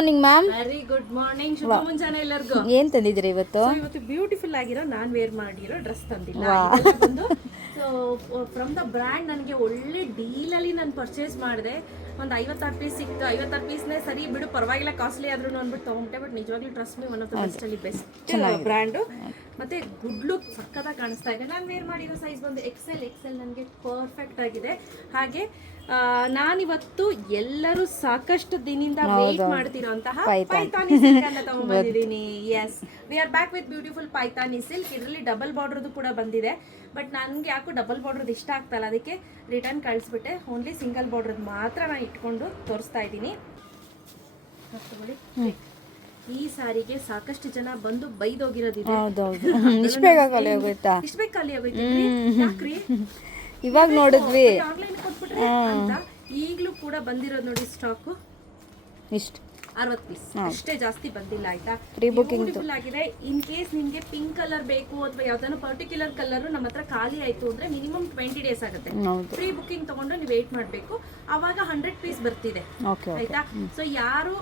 Morning ma'am very good morning ಶುಭ ಮುಂಜಾನೆ ಎಲ್ಲರಿಗೂ. ಏನ್ ತಂದಿದ್ದೀರಾ ಇವತ್ತು? ಇವತ್ತು ಬ್ಯೂಟಿಫುಲ್ ಆಗಿರೋ ನಾನ್ ವೇರ್ ಮಾಡಿರೋ ಡ್ರೆಸ್ ತಂದಿಲ್ಲ. ಫ್ರಮ್ ದ ಬ್ರ್ಯಾಂಡ್ ನನಗೆ ಒಳ್ಳೆ ಡೀಲಲ್ಲಿ ಅಲ್ಲಿ ನಾನು ಪರ್ಚೇಸ್ ಮಾಡಿದೆ. ಒಂದು ಐವತ್ತಾರು ಪೀಸ್ ಸಿಕ್ತು ಐವತ್ತಾರು ಪೀಸ್ನೇ ಸರಿ ಬಿಡು ಪರವಾಗಿಲ್ಲ ಕಾಸ್ಟ್ಲಿ ಆದ್ರೂ ಅಂದ್ಬಿಟ್ಟು ತೊಗೊಂಡೆ ಬಟ್ ನಿಜವಾಗ್ಲೂ trust me one of the best ಅಲ್ಲಿ ಬೆಸ್ಟ್ ಬ್ರ್ಯಾಂಡು ಮತ್ತೆ ಗುಡ್ ಲುಕ್ ಸಕ್ಕತ್ತಾಗಿ ಕಾಣಿಸ್ತಾ ಇದೆ. ನಾನು ವೇರ್ ಮಾಡಿರೋ ಸೈಜ್ ಬಂದು ಎಕ್ಸೆಲ್ ಎಕ್ಸೆಲ್ ನನಗೆ ಪರ್ಫೆಕ್ಟ್ ಆಗಿದೆ. ಹಾಗೆ ನಾನಿವತ್ತು ಎಲ್ಲರೂ ಸಾಕಷ್ಟು ದಿನದಿಂದ ವೇಟ್ ಮಾಡ್ತಿರೋಂತಹ ಪೈತಾನಿ ಸಿಲ್ಕ್ ಅನ್ನ ತಗೊಂಡ್ಬಂದಿದ್ದೀನಿ S V R back with beautiful Paithani silk ಇದರಲ್ಲಿ ಡಬಲ್ ಬಾರ್ಡ್ರದ್ದು ಕೂಡ ಬಂದಿದೆ. ಬಟ್ ನನಗೆ ಯಾಕೋ ಡಬಲ್ ಬಾರ್ಡ್ರದ್ದು ಇಷ್ಟ ಆಗ್ತಲ್ಲ ಅದಕ್ಕೆ ರಿಟರ್ನ್ ಕಳಿಸ್ಬಿಟ್ಟೆ. ಓನ್ಲಿ ಸಿಂಗಲ್ ಬಾರ್ಡ್ರದ್ದು ಮಾತ್ರ ನಾನು ಇಟ್ಕೊಂಡು ತೋರಿಸ್ತಾ ಇದ್ದೀನಿ. ಈ ಸಾರಿಗೆ ಸಾಕಷ್ಟು ಜನ ಬಂದು ಬೈದೋಗಿರೋದಿದೆ. ಇಷ್ಟು ಬೇಗ ಖಾಲಿ ಇಷ್ಟ ಆಗೋಯ್ತು ಇವಾಗ ನೋಡಿದ್ವಿ. ಆನ್ಲೈನ್ ಕೊಟ್ಬಿಟ್ರೆ ಈಗಲೂ ಕೂಡ ಬಂದಿರೋದು ನೋಡಿ ಸ್ಟಾಕು. ಇಷ್ಟು. ಅರವತ್ತು ಪೀಸ್ ಅಷ್ಟೇ ಜಾಸ್ತಿ ಬಂದಿಲ್ಲ ಆಯ್ತಾ? ಬ್ಯೂಟಿಫುಲ್ ಆಗಿದೆ. ಇನ್ ಕೇಸ್ ನಿಮ್ಗೆ ಪಿಂಕ್ ಕಲರ್ ಬೇಕು ಅಥವಾ ಯಾವ್ದಾದ್ರು ಪರ್ಟಿಕ್ಯುಲರ್ ಕಲರ್ ನಮ್ಮ ಹತ್ರ ಖಾಲಿ ಆಯ್ತು ಅಂದ್ರೆ ಮಿನಿಮಮ್ ಟ್ವೆಂಟಿ ಡೇಸ್ ಆಗುತ್ತೆ. ಪ್ರೀ ಬುಕಿಂಗ್ ತಗೊಂಡು ನೀವು ವೇಟ್ ಮಾಡಬೇಕು. ಅವಾಗ ಹಂಡ್ರೆಡ್ ಪೀಸ್ ಬರ್ತಿದೆ. ಆಯ್ತಾ? ಸೊ ಯಾರು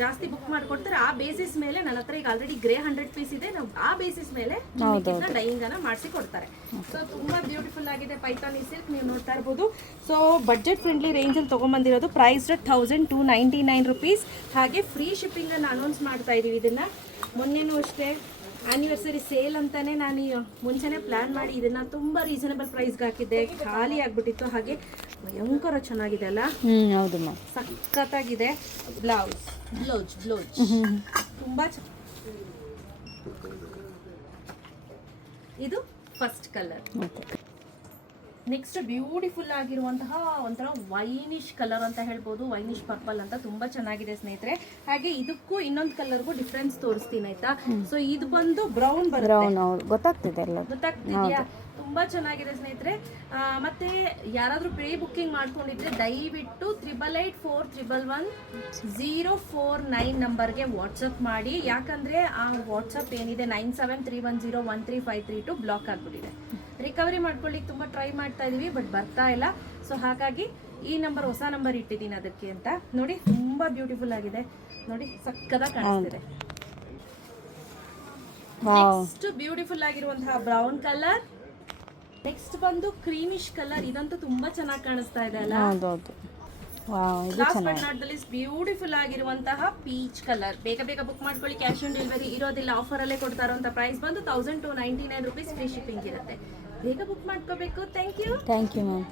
ಜಾಸ್ತಿ ಬುಕ್ ಮಾಡ್ಕೊಡ್ತಾರೆ. ಆ ಬೇಸಿಸ್ ಮೇಲೆ ನನ್ನ ಹತ್ರ ಈಗ ಆಲ್ರೆಡಿ ಗ್ರೇ ಹಂಡ್ರೆಡ್ ಪೀಸ್ ಇದೆ. ನಾವು ಆ ಬೇಸಿಸ್ ಮೇಲೆ ಡೈಯಿಂಗ್ ಅನ್ನ ಮಾಡಿಸಿ ಕೊಡ್ತಾರೆ. ಸೊ ತುಂಬಾ ಬ್ಯೂಟಿಫುಲ್ ಆಗಿದೆ ಪೈಥಾನಿ ಸಿಲ್ಕ್ ನೀವು ನೋಡ್ತಾ ಇರ್ಬೋದು. ಸೊ ಬಜೆಟ್ ಫ್ರೆಂಡ್ಲಿ ರೇಂಜಲ್ಲಿ ತೊಗೊಂಬಂದಿರೋದು price thousand two ninety nine rupees ಹಾಗೆ ಫ್ರೀ ಶಿಪ್ಪಿಂಗ್ ಅನ್ನು ಅನೌನ್ಸ್ ಮಾಡ್ತಾ ಇದೀವಿ ಇದನ್ನ. ಮೊನ್ನೆನೂ ಅಷ್ಟೇ. ಆನಿವರ್ಸರಿ ಸೇಲ್ ಅಂತಾನೆ ನಾನು ಮುಂಚೆನೆ ಪ್ಲಾನ್ ಮಾಡಿ ಇದನ್ನ ತುಂಬಾ ರೀಸನಬಲ್ ಪ್ರೈಸ್ಗೆ ಹಾಕಿದ್ದೆ. ಖಾಲಿ ಆಗ್ಬಿಟ್ಟಿತ್ತು. ಹಾಗೆ ಭಯಂಕರ ಚೆನ್ನಾಗಿದೆ ಅಲ್ಲ? ಹ್ಮ್ ಹೌದು ಮ್ಯಾಮ್ ಸಖತ್ತಾಗಿದೆ. ಬ್ಲೌಸ್ ಬ್ಲೌಸ್ ಬ್ಲೌಸ್ ತುಂಬಾ ಇದು first colour okay next beautiful ಆಗಿರುವಂತಹ ಒಂಥರ ವೈನಿಶ್ ಕಲರ್ ಅಂತ ಹೇಳ್ಬೋದು. ವೈನಿಶ್ ಪರ್ಪಲ್ ಅಂತ ತುಂಬಾ ಚೆನ್ನಾಗಿದೆ ಸ್ನೇಹಿತರೆ. ಹಾಗೆ ಇದಕ್ಕೂ ಇನ್ನೊಂದು ಕಲರ್ಗೂ ಡಿಫ್ರೆನ್ಸ್ ತೋರಿಸ್ತೀನಿ ಆಯ್ತಾ? ಸೊ ಇದು ಬಂದು ಬ್ರೌನ್ ಬರುತ್ತೆ. ಗೊತ್ತಾಗ್ತಿದೆ ಗೊತ್ತಾಗ್ತಿದ್ಯಾ? ತುಂಬಾ ಚೆನ್ನಾಗಿದೆ ಸ್ನೇಹಿತರೆ. ಮತ್ತೆ ಯಾರಾದ್ರೂ ಪ್ರೀ ಬುಕ್ಕಿಂಗ್ ಮಾಡ್ಕೊಂಡಿದ್ರೆ ದಯವಿಟ್ಟು triple eight four triple one zero four nine ನಂಬರ್ಗೆ ವಾಟ್ಸಪ್ ಮಾಡಿ. ಯಾಕಂದ್ರೆ ಆ ವಾಟ್ಸಪ್ ಏನಿದೆ nine seven three one zero one three five three two block ಆಗ್ಬಿಟ್ಟಿದೆ. ರಿಕವರಿ ಮಾಡ್ಕೊಳ್ಳಿಕ್ಕೆ ತುಂಬಾ ಟ್ರೈ ಮಾಡ್ತಾ ಇದೀವಿ ಬಟ್ ಬರ್ತಾ ಇಲ್ಲ. ಸೊ ಹಾಗಾಗಿ ಈ ನಂಬರ್ ಹೊಸ ನಂಬರ್ ಇಟ್ಟಿದ್ದೀನಿ ಅದಕ್ಕೆ ಅಂತ. ನೋಡಿ ತುಂಬಾ ಬ್ಯೂಟಿಫುಲ್ ಆಗಿದೆ. ನೋಡಿ ಸಕ್ಕದಾಗಿ ಕಾಣಿಸ್ತಿದೆ. ನೆಕ್ಸ್ಟ್ ಬ್ಯೂಟಿಫುಲ್ ಆಗಿರುವಂತಹ ಬ್ರೌನ್ ಕಲರ್ ನೆಕ್ಸ್ಟ್ ಬಂದು ಕ್ರೀಮಿಶ್ ಕಲರ್ ಇದಂತೂ ತುಂಬಾ ಚೆನ್ನಾಗಿ ಕಾಣಿಸ್ತಾ ಇದೆ ಅಲ್ಲ? ಹೌದೌದು ವಾವ್ ಇದು last but not the beautiful ಆಗಿರುವಂತಹ ಪೀಚ್ ಕಲರ್ ಬೇಗ ಬೇಗ ಬುಕ್ ಮಾಡ್ಕೊಳ್ಳಿ ಕ್ಯಾಶ್ ಆನ್ ಡೆಲಿವರಿ ಇರೋದಿಲ್ಲ ಆಫರ್ ಅಲ್ಲೇ ಕೊಡ್ತಾ ಇರುವಂತ ಪ್ರೈಸ್ ಬಂದು thousand two ninety nine rupees free shipping ಇರುತ್ತೆ. ಬೇಗ ಬುಕ್ ಮಾಡ್ಕೋಬೇಕು. Thank you thank you ma'am